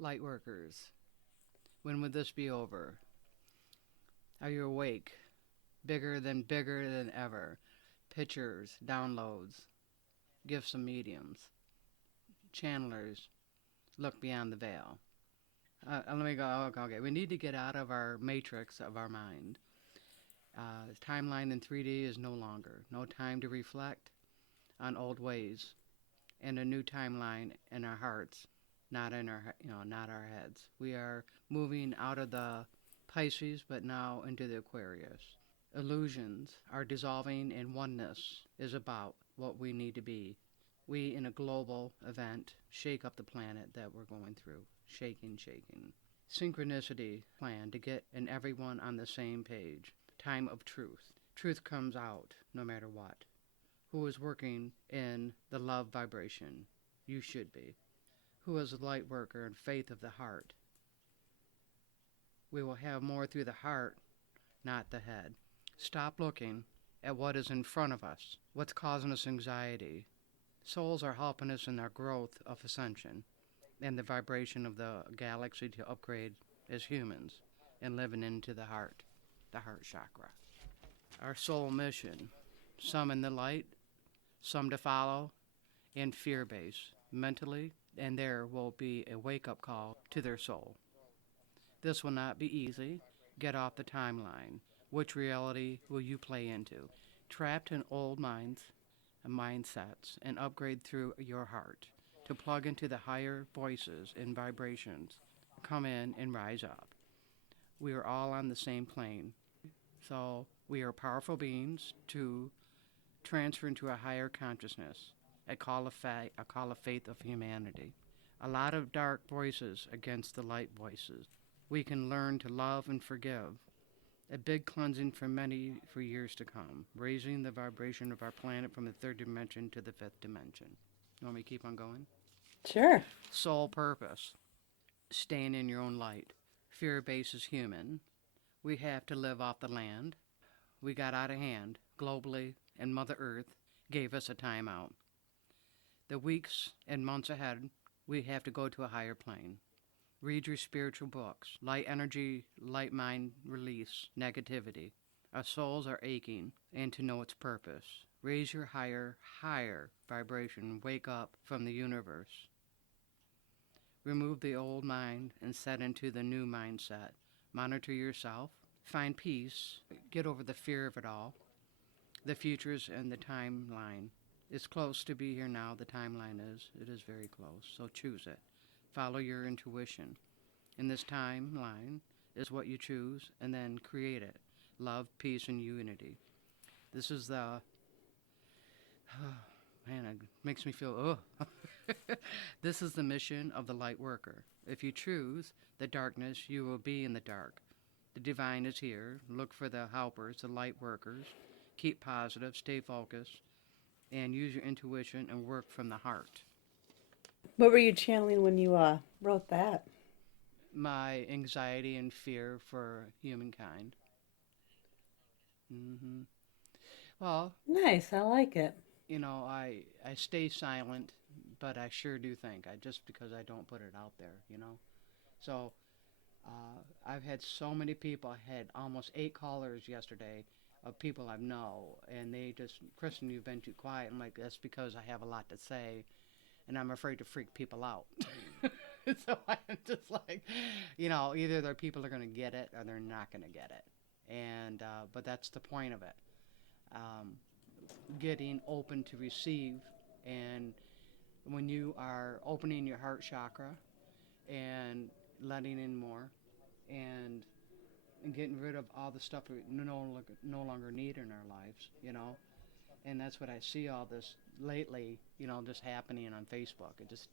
Light workers, when would this be over? Are you awake? Bigger than ever. Pictures, downloads, gifts of mediums, channelers, look beyond the veil. Let me go. Okay, we need to get out of our matrix of our mind. Timeline in 3D is no longer. No time to reflect on old ways, and a new timeline in our hearts, not in our not our heads. We are moving out of the Pisces, but now into the Aquarius. Illusions are dissolving, and oneness is about what we need to be. We, in a global event, shake up the planet that we're going through. Shaking. Synchronicity plan to get and everyone on the same page. Time of truth. Truth comes out no matter what. Who is working in the love vibration? You should be. Who is a light worker and faith of the heart? We will have more through the heart, not the head. Stop looking at what is in front of us, what's causing us anxiety. Souls are helping us in our growth of ascension and the vibration of the galaxy to upgrade as humans and living into the heart chakra. Our soul mission, some in the light, some to follow, and fear-based, mentally, and there will be a wake-up call to their soul. This will not be easy. Get off the timeline. Which reality will you play into? Trapped in old minds and mindsets, and upgrade through your heart to plug into the higher voices and vibrations. Come in and rise up. We are all on the same plane. So we are powerful beings to transfer into a higher consciousness, a call of faith of humanity. A lot of dark voices against the light voices. We can learn to love and forgive. A big cleansing for many for years to come, raising the vibration of our planet from the third dimension to the fifth dimension. You want me to keep on going? Sure. Soul purpose. Staying in your own light. Fear base is human. We have to live off the land. We got out of hand globally, and Mother Earth gave us a timeout. The weeks and months ahead, we have to go to a higher plane. Read your spiritual books. Light energy, light mind, release negativity. Our souls are aching, and to know its purpose. Raise your higher vibration. Wake up from the universe. Remove the old mind and set into the new mindset. Monitor yourself. Find peace. Get over the fear of it all. The futures and the timeline. It's close to be here now. The timeline is. It is very close. So choose it. Follow your intuition. In this timeline is what you choose, and then create it. Love, peace, and unity. This is the... man, it makes me feel... This is the mission of the light worker. If you choose the darkness, you will be in the dark. The divine is here. Look for the helpers, the light workers. Keep positive, stay focused, and use your intuition and work from the heart. What were you channeling when you wrote that? My anxiety and fear for humankind. hmm Well, Nice, I like it. I stay silent, but I sure do think. Just because I don't put it out there. So I've had so many people. I had almost 8 callers yesterday of people I know, and they just, Kristin, you've been too quiet. I'm like, that's because I have a lot to say, and I'm afraid to freak people out. So I'm just like, either the people are going to get it or they're not going to get it. And but that's the point of it. Um, Getting open to receive, and when you are opening your heart chakra and letting in more, and getting rid of all the stuff we no longer need in our lives. And that's what I see all this lately, just happening on Facebook. It just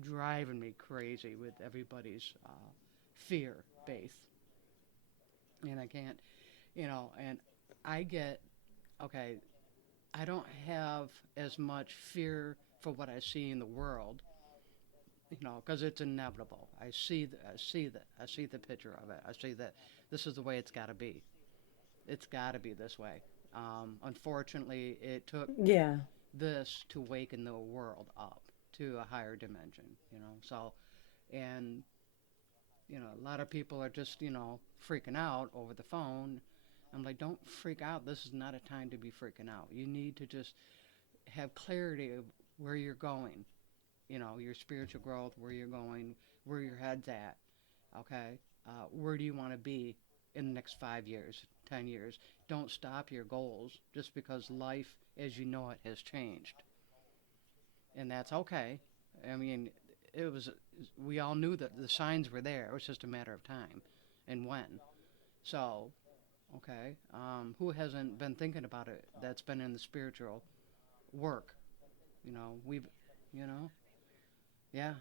driving me crazy with everybody's fear base. And I can't, and I get, okay, I don't have as much fear for what I see in the world, because it's inevitable. I see the picture of it. I see that this is the way it's got to be. It's got to be this way. Unfortunately, it took Yeah. this to waken the world up to a higher dimension. So, and A lot of people are just, freaking out over the phone. I'm like, don't freak out. This is not a time to be freaking out. You need to just have clarity of where you're going, your spiritual growth, where you're going, where your head's at, okay? Where do you want to be in the next 5 years, 10 years? Don't stop your goals just because life as you know it has changed. And that's okay. I mean, it was, we all knew that the signs were there. It was just a matter of time and when. So, okay, who hasn't been thinking about it that's been in the spiritual work? We've, you know, yeah,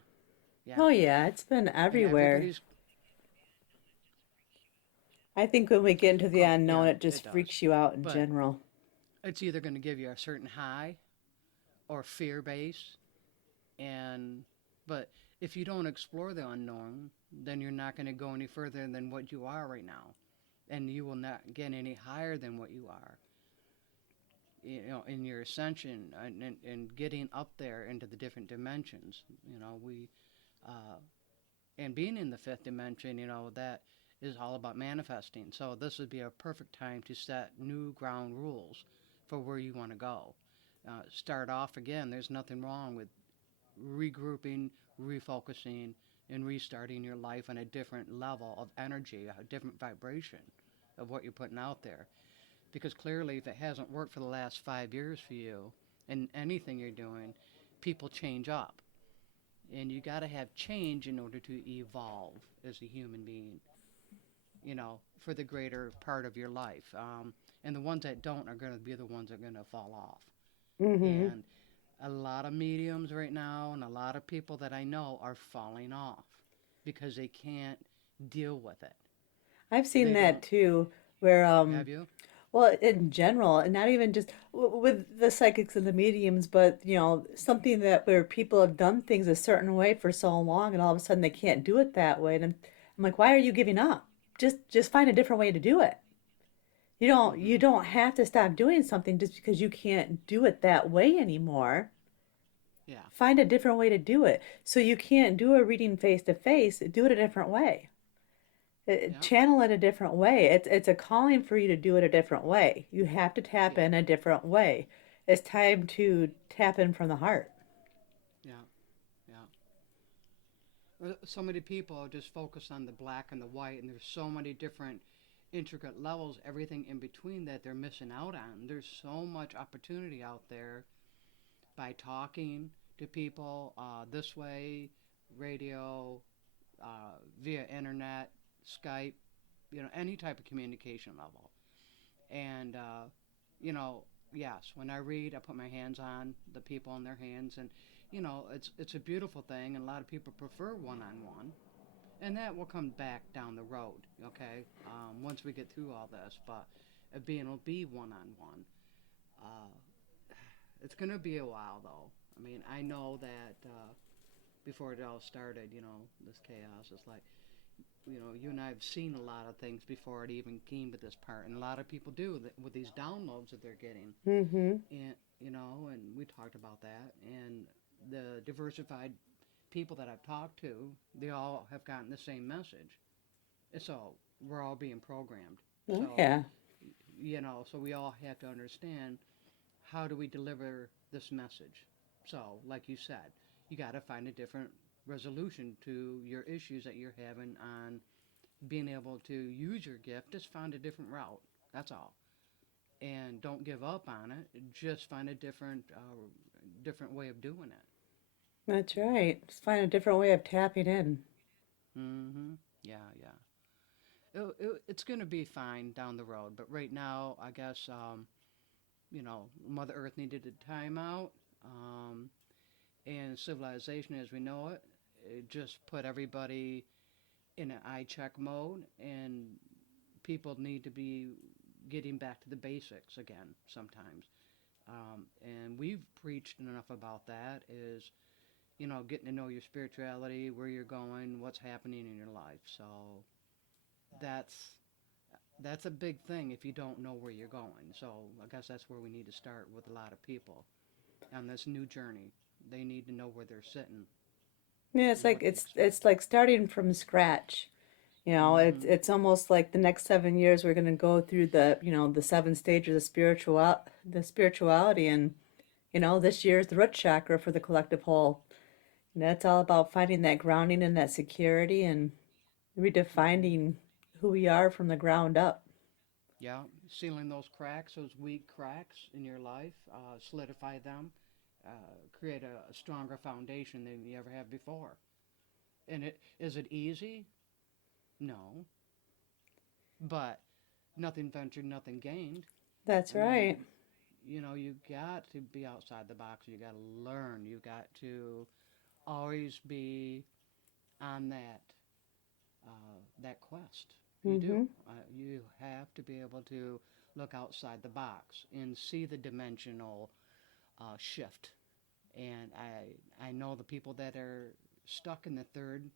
yeah. Oh yeah, it's been And everywhere. everybody's, I think when we get into the oh, unknown, yeah, it it just does. freaks you out in But general. it's either going to give you a certain high or fear base. And, but if you don't explore the unknown, then you're not going to go any further than what you are right now. And you will not get any higher than what you are, in your ascension and getting up there into the different dimensions. Uh, and being in the fifth dimension, that is all about manifesting. So this would be a perfect time to set new ground rules for where you want to go. Start off again. There's nothing wrong with regrouping, refocusing, and restarting your life on a different level of energy, a different vibration of what you're putting out there. Because clearly, if it hasn't worked for the last 5 years for you in anything you're doing, people change up. And you got to have change in order to evolve as a human being, for the greater part of your life. And the ones that don't are going to be the ones that are going to fall off. Mm-hmm. And a lot of mediums right now and a lot of people that I know are falling off because they can't deal with it. I've seen They that don't. too, where Have you? well, in general, and not even just with the psychics and the mediums, but something that where people have done things a certain way for so long, and all of a sudden they can't do it that way, and I'm like, why are you giving up? Just find a different way to do it. You Mm-hmm. don't have to stop doing something just because you can't do it that way anymore. Yeah. Find a different way to do it. So you can't do a reading face to face, do it a different way. Yeah. Channel it a different way. It's a calling for you to do it a different way. You have to tap Yeah. in a different way. It's time to tap in from the heart. Yeah. Yeah. So many people just focus on the black and the white, and there's so many different intricate levels, everything in between that they're missing out on. There's so much opportunity out there by talking to people this way, radio, via internet, Skype, any type of communication level. And, yes, when I read, I put my hands on the people in their hands, and, it's a beautiful thing, and a lot of people prefer one on one. And that will come back down the road, okay, once we get through all this. But being able to be one on one, it's going to be a while, though. I mean, I know that before it all started, this chaos is like, you and I have seen a lot of things before it even came to this part, and a lot of people do that with these downloads that they're getting, Mm-hmm. and and we talked about that, and the diversified people that I've talked to, they all have gotten the same message. So we're all being programmed. Oh So yeah, so we all have to understand how do we deliver this message. So, like you said, you got to find a different resolution to your issues that you're having on being able to use your gift. Just find a different route. That's all. And don't give up on it. Just find a different way of doing it. that's right. Just find a different way of tapping in. Mm-hmm. Yeah, yeah. It's going to be fine down the road, but right now, I guess, Mother Earth needed a timeout, um, and civilization as we know it, it just put everybody in an eye check mode, and people need to be getting back to the basics again sometimes. And we've preached enough about that is, getting to know your spirituality, where you're going, what's happening in your life. So that's that's a big thing if you don't know where you're going. So I guess that's where we need to start with a lot of people on this new journey. They need to know where they're sitting Yeah, and what to it's expect. like starting from scratch. You know, Mm-hmm. it's almost like the next 7 years we're going to go through the 7 stages of the spirituality, and this year is the root chakra for the collective whole. And that's all about finding that grounding and that security and Mm-hmm. redefining who we are from the ground up. Yeah, sealing those cracks, those weak cracks in your life, solidify them, create a stronger foundation than you ever have before. And is it easy? No, but nothing ventured, nothing gained. That's I mean, right. you got to be outside the box. You got to learn. You got to always be on that quest. You do. Mm-hmm. You have to be able to look outside the box and see the dimensional shift. And I know the people that are stuck in the third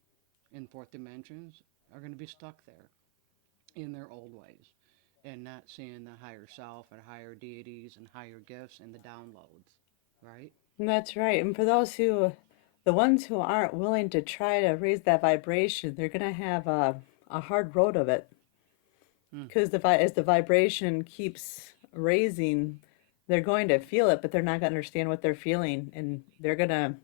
and fourth dimensions are going to be stuck there in their old ways and not seeing the higher self and higher deities and higher gifts and the downloads, right? That's right. And for the ones who aren't willing to try to raise that vibration, they're going to have a hard road of it. Mm. Because as the vibration keeps raising, they're going to feel it, but they're not going to understand what they're feeling, and they're gonna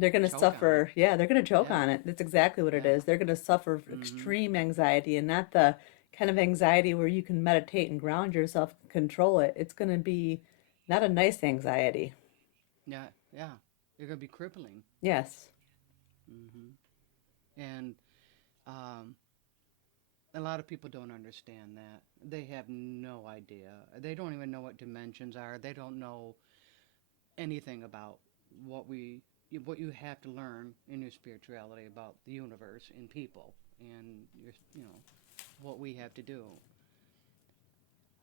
Choke on it. suffer. Yeah, they're gonna choke Yeah, on it. That's exactly what it yeah. is. They're gonna suffer Mm-hmm. extreme anxiety, and not the kind of anxiety where you can meditate and ground yourself, control it. It's gonna be not a nice anxiety. Yeah, yeah. They're going to be crippling. Yes, Mm-hmm. And um, a lot of people don't understand that. They have no idea. They don't even know what dimensions are. They don't know anything about what we what you have to learn in your spirituality about the universe and people and what we have to do.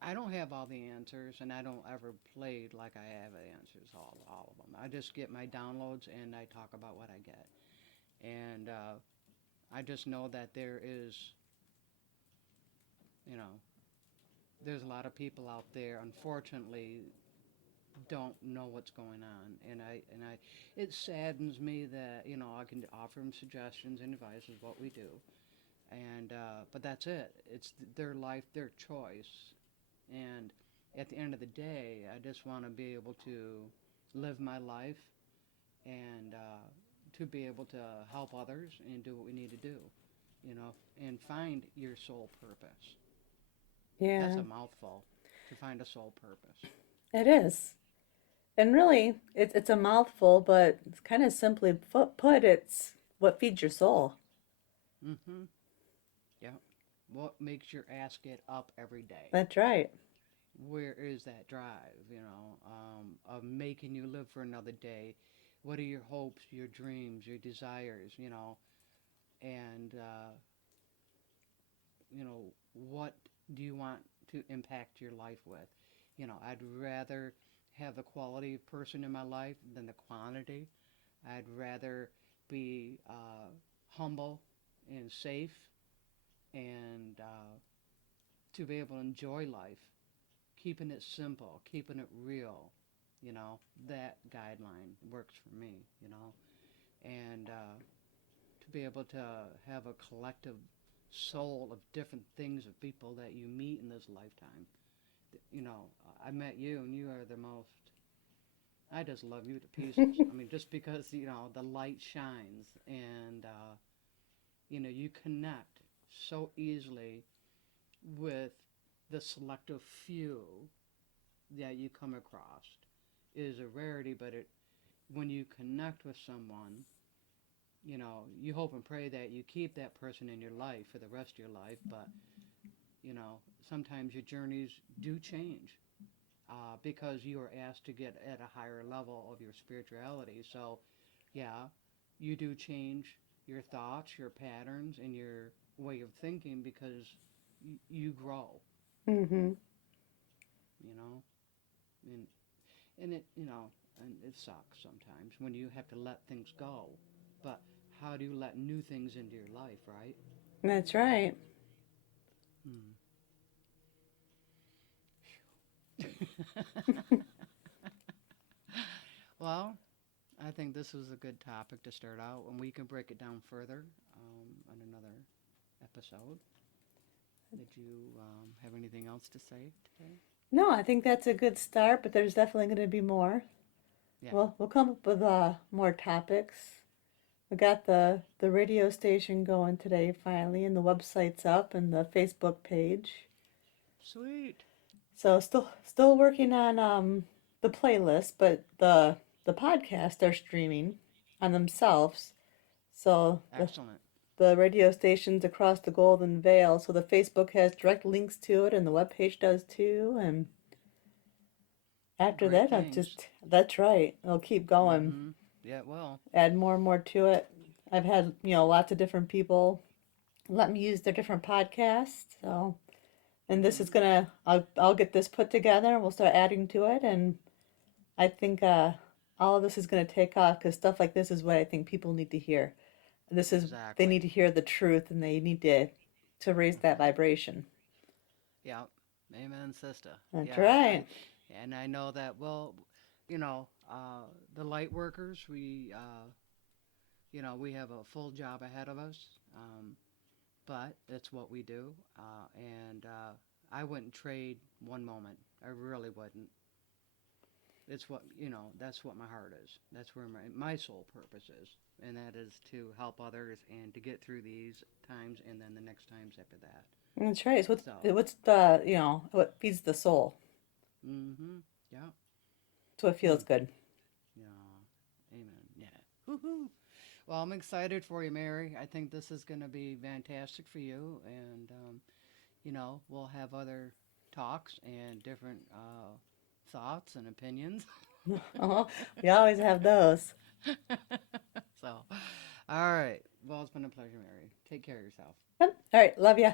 I don't have all the answers, and I don't ever play like I have the answers, all of them. I just get my downloads and I talk about what I get. And I just know that you know, there's a lot of people out there, unfortunately, don't know what's going on, and it saddens me that I can offer them suggestions and advice is what we do, and but that's it. It's their life, their choice, and at the end of the day, I just want to be able to live my life and to be able to help others and do what we need to do, and find your soul purpose. That's yeah, a mouthful. To find a soul purpose. it is. And really, it's a mouthful, but it's kind of simply put, it's what feeds your soul. Mm-hmm. Yeah. What makes your ass get up every day? That's right. Where is that drive, of making you live for another day? What are your hopes, your dreams, your desires, and, what do you want to impact your life with? I'd rather have the quality of person in my life than the quantity. I'd rather be humble and safe and to be able to enjoy life, keeping it simple, keeping it real. That guideline works for me, and to be able to have a collective soul of different things of people that you meet in this lifetime. I met you and you are the most, I just love you to pieces. I mean, just because, the light shines and, you connect so easily with the selective few that you come across. It is a rarity, but when you connect with someone, you hope and pray that you keep that person in your life for the rest of your life, but, sometimes your journeys do change because you are asked to get at a higher level of your spirituality. So, yeah, you do change your thoughts, your patterns, and your way of thinking because you grow, Mm-hmm. you know, and and it sucks sometimes when you have to let things go. But how do you let new things into your life, right? That's right. Mm. Well, I think this was a good topic to start out, and we can break it down further on another episode. Did you have anything else to say today? No, I think that's a good start, but there's definitely going to be more. Yeah. We'll come up with more topics. We got the radio station going today finally, and the website's up, and the Facebook page. Sweet. So still working on the playlist, but the podcast are streaming on themselves. So Excellent. the radio stations across the Golden Veil. So the Facebook has direct links to it, and the webpage does too. And after Great that, things. that's right. I'll keep going, Mm-hmm. Yeah, well, add more and more to it. I've had lots of different people let me use their different podcasts. So, and this is mm, gonna I'll get this put together, and we'll start adding to it. And I think all of this is gonna take off because stuff like this is what I think people need to hear. They need exactly. to hear the truth, and they need to raise that Mm-hmm. vibration. Yeah. Amen, sister. That's Yeah, I right. and I know that. Well, you know, the light workers, we have a full job ahead of us. But it's what we do, and I wouldn't trade one moment. I really wouldn't. It's what That's what my heart is. That's where my sole purpose is, and that is to help others and to get through these times, and then the next times after that. That's right. It's So, what's the what feeds the soul. mm-hmm. Yeah. It's what Hmm. feels good. Yeah. Amen. Yeah. Woohoo. Well, I'm excited for you, Mary. I think this is going to be fantastic for you, and we'll have other talks and different thoughts and opinions. Oh, we always have those. So, all right. Well, it's been a pleasure, Mary. Take care of yourself. Yep. All right. Love ya.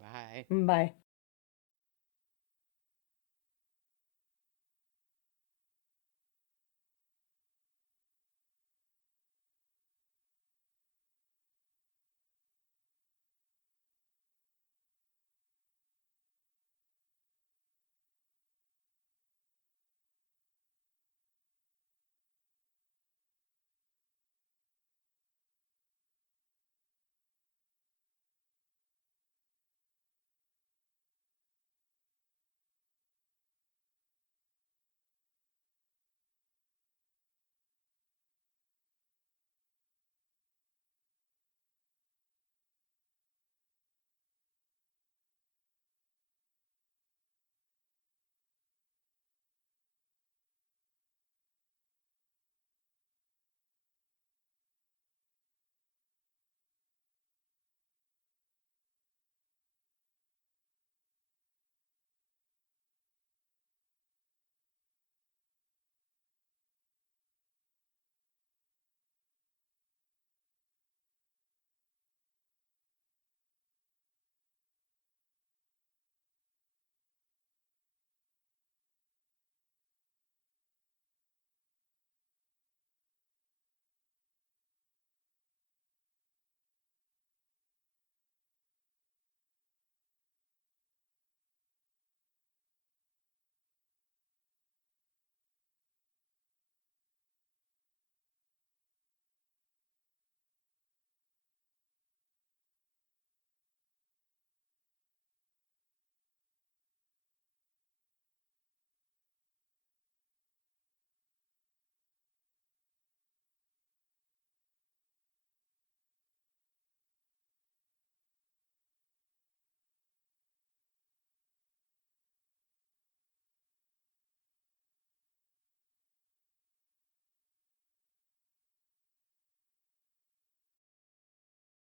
Bye. Bye.